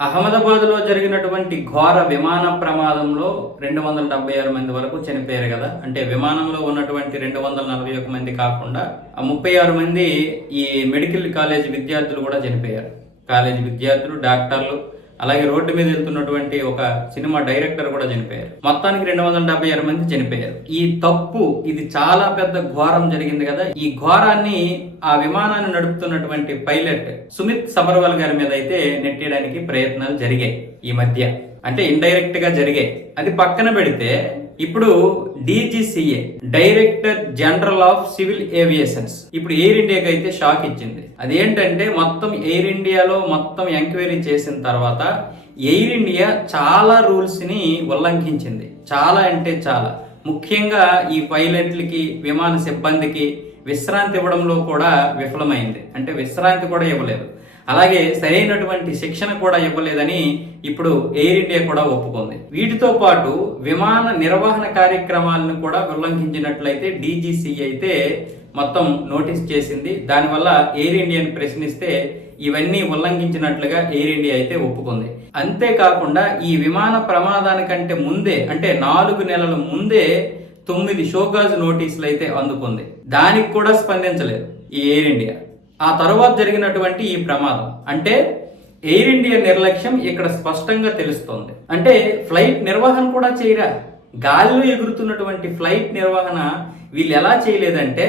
అహ్మదాబాద్లో జరిగినటువంటి ఘోర విమాన ప్రమాదంలో రెండు వందల డెబ్బై ఆరు మంది వరకు చనిపోయారు కదా. అంటే విమానంలో ఉన్నటువంటి రెండు వందల నలభై ఒక మంది కాకుండా ఆ ముప్పై ఆరు మంది ఈ మెడికల్ కాలేజ్ విద్యార్థులు కూడా చనిపోయారు. కాలేజ్ విద్యార్థులు డాక్టర్లు అలాగే రోడ్డు మీద వెళ్తున్నటువంటి ఒక సినిమా డైరెక్టర్ కూడా చనిపోయారు. మొత్తానికి రెండు వందల డెబ్బై ఆరు మంది చనిపోయారు. ఈ తప్పు ఇది చాలా పెద్ద ఘోరం జరిగింది కదా. ఈ ఘోరాన్ని ఆ విమానాన్ని నడుపుతున్నటువంటి పైలట్ సుమిత్ సబర్వాల్ గారి మీద అయితే నెట్టేయడానికి ప్రయత్నాలు జరిగాయి ఈ మధ్య. అంటే ఇండైరెక్ట్గా జరిగాయి. అది పక్కన పెడితే ఇప్పుడు DGCA director general of civil aviations ఇప్పుడు ఎయిర్ ఇండియాకి అయితే షాక్ ఇచ్చింది. అదేంటంటే మొత్తం ఎయిర్ ఇండియాలో మొత్తం ఎంక్వైరీ చేసిన తర్వాత ఎయిర్ ఇండియా చాలా రూల్స్ని ఉల్లంఘించింది. చాలా అంటే చాలా. ముఖ్యంగా ఈ పైలట్లకి విమాన సిబ్బందికి విశ్రాంతి ఇవ్వడంలో కూడా విఫలమైంది. అంటే విశ్రాంతి కూడా ఇవ్వలేదు. అలాగే సరైనటువంటి శిక్షణ కూడా ఇవ్వలేదని ఇప్పుడు ఎయిర్ ఇండియా కూడా ఒప్పుకుంది. వీటితో పాటు విమాన నిర్వహణ కార్యక్రమాలను కూడా ఉల్లంఘించినట్లయితే డీజీసీ అయితే మొత్తం నోటీస్ చేసింది. దానివల్ల ఎయిర్ ఇండియాని ప్రశ్నిస్తే ఇవన్నీ ఉల్లంఘించినట్లుగా ఎయిర్ ఇండియా అయితే ఒప్పుకుంది. అంతేకాకుండా ఈ విమాన ప్రమాదానికంటే ముందే అంటే నాలుగు నెలల ముందే తొమ్మిది షోకాజ్ నోటీసులు అయితే అందుకుంది. దానికి కూడా స్పందించలేదు ఈ ఎయిర్ ఇండియా. ఆ తర్వాత జరిగినటువంటి ఈ ప్రమాదం. అంటే ఎయిర్ ఇండియా నిర్లక్ష్యం ఇక్కడ స్పష్టంగా తెలుస్తోంది. అంటే ఫ్లైట్ నిర్వహణ కూడా చేయరా? గాలిలో ఎగురుతున్నటువంటి ఫ్లైట్ నిర్వహణ వీళ్ళు ఎలా చేయలేదంటే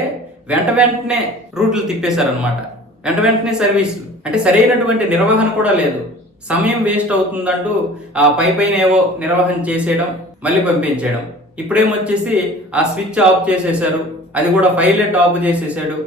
వెంట వెంటనే రూట్లు తిప్పేశారనమాట వెంట వెంటనే సర్వీసులు అంటే సరైనటువంటి నిర్వహణ కూడా లేదు. సమయం వేస్ట్ అవుతుందంటూ ఆ పై పైన ఏవో నిర్వహణ చేసేయడం మళ్ళీ పంపించేయడం. ఇప్పుడేమొచ్చేసి ఆ స్విచ్ ఆఫ్ చేసేసారు అది కూడా పైలట్ ఆఫ్ చేసేసాడు.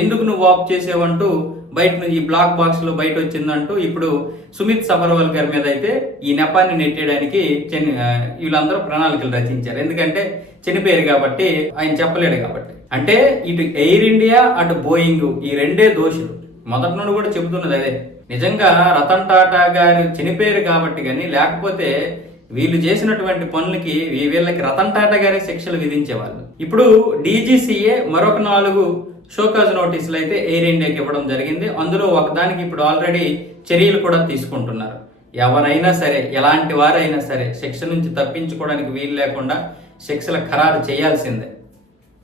ఎందుకు నువ్వు ఆఫ్ చేసావంటూ బయట నుంచి బ్లాక్ బాక్స్లో బయట వచ్చిందంటూ ఇప్పుడు సుమిత్ సబర్వాల్ గారి మీద అయితే ఈ నెపాన్ని నెట్టేయడానికి చని వీళ్ళందరూ ప్రణాళికలు రచించారు. ఎందుకంటే చనిపోయారు కాబట్టి ఆయన చెప్పలేడు కాబట్టి. అంటే ఇటు ఎయిర్ ఇండియా అటు బోయింగ్ ఈ రెండే దోషులు. మొదటి నుండి కూడా చెబుతున్నది అదే. నిజంగా రతన్ టాటా గారు చనిపోయారు కాబట్టి కానీ లేకపోతే వీళ్ళు చేసినటువంటి పనులకి వీళ్ళకి రతన్ టాటా గారే శిక్షలు విధించేవాళ్ళు. ఇప్పుడు డీజీసీఏ మరొక నాలుగు షోకాజ్ నోటీసులు అయితే ఎయిర్ ఇండియాకి ఇవ్వడం జరిగింది. అందులో ఒకదానికి ఇప్పుడు ఆల్రెడీ చర్యలు కూడా తీసుకుంటున్నారు. ఎవరైనా సరే ఎలాంటి వారైనా సరే శిక్ష నుంచి తప్పించుకోవడానికి వీలు లేకుండా శిక్షల ఖరారు చేయాల్సిందే.